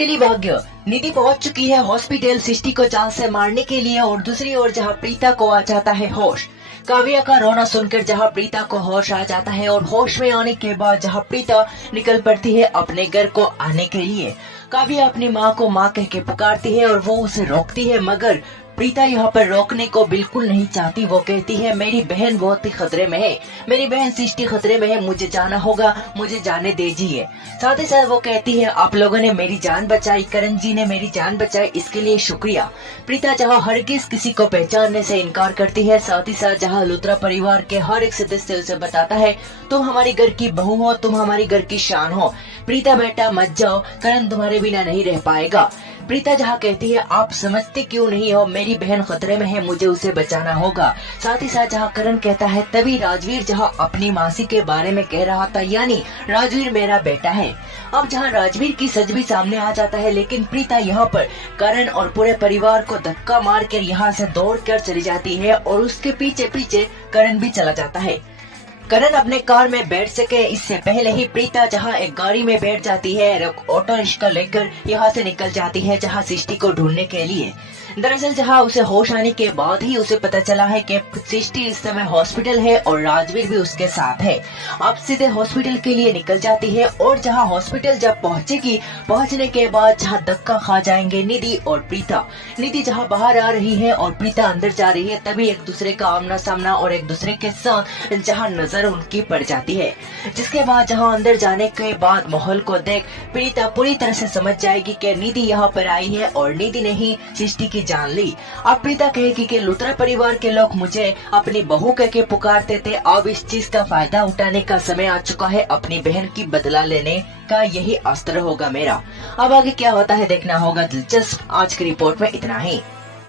कुंडली भाग्य। निधि पहुंच चुकी है हॉस्पिटल सृष्टि को जान से मारने के लिए और दूसरी ओर जहां प्रीता को आ जाता है होश। काव्या का रोना सुनकर जहां प्रीता को होश आ जाता है और होश में आने के बाद जहां प्रीता निकल पड़ती है अपने घर को आने के लिए। काव्या अपनी माँ को माँ कह के पुकारती है और वो उसे रोकती है, मगर प्रीता यहाँ पर रोकने को बिल्कुल नहीं चाहती। वो कहती है मेरी बहन बहुत ही खतरे में है, मेरी बहन सृष्टि खतरे में है, मुझे जाना होगा, मुझे जाने दीजिए। साथ ही साथ वो कहती है आप लोगों ने मेरी जान बचाई, करण जी ने मेरी जान बचाई, इसके लिए शुक्रिया। प्रीता जहाँ हरगिज किसी को पहचानने से इनकार करती है, साथ ही साथ जहाँ लुथरा परिवार के हर एक सदस्य उसे बताता है तुम हमारी घर की बहू हो, तुम हमारी घर की शान हो, प्रीता बेटा मत जाओ, करण तुम्हारे बिना नहीं रह पाएगा। प्रीता जहाँ कहती है आप समझते क्यों नहीं हो, मेरी बहन खतरे में है, मुझे उसे बचाना होगा। साथ ही साथ जहाँ करण कहता है तभी राजवीर जहाँ अपनी मासी के बारे में कह रहा था, यानी राजवीर मेरा बेटा है। अब जहाँ राजवीर की सच भी सामने आ जाता है, लेकिन प्रीता यहाँ पर करण और पूरे परिवार को धक्का मार कर यहाँ से दौड़ कर चली जाती है और उसके पीछे पीछे करण भी चला जाता है। करण अपने कार में बैठ सके इससे पहले ही प्रीता जहां एक गाड़ी में बैठ जाती है, ऑटो रिक्शा लेकर यहां से निकल जाती है जहां सृष्टि को ढूंढने के लिए। दरअसल जहां उसे होश आने के बाद ही उसे पता चला है कि सृष्टि इस समय हॉस्पिटल है और राजवीर भी उसके साथ है। अब सीधे हॉस्पिटल के लिए निकल जाती है और जहां हॉस्पिटल जब पहुंचेगी, पहुंचने के बाद जहां धक्का खा जाएंगे निधि और प्रीता। निधि जहां बाहर आ रही है और प्रीता अंदर जा रही है, तभी एक दूसरे का आमना सामना और एक दूसरे के साथ जहां नजर उनकी पड़ जाती है। जिसके बाद जहां अंदर जाने के बाद माहौल को देख प्रीता पूरी तरह से समझ जाएगी कि निधि यहाँ पर आई है और निधि ने ही सृष्टि की जान ली। अब प्रीता कहेगी कि लुथरा परिवार के लोग मुझे अपनी बहू कह के पुकारते थे, अब इस चीज का फायदा उठाने का समय आ चुका है, अपनी बहन की बदला लेने का यही अस्त्र होगा मेरा। अब आगे क्या होता है देखना होगा दिलचस्प। आज की रिपोर्ट में इतना ही।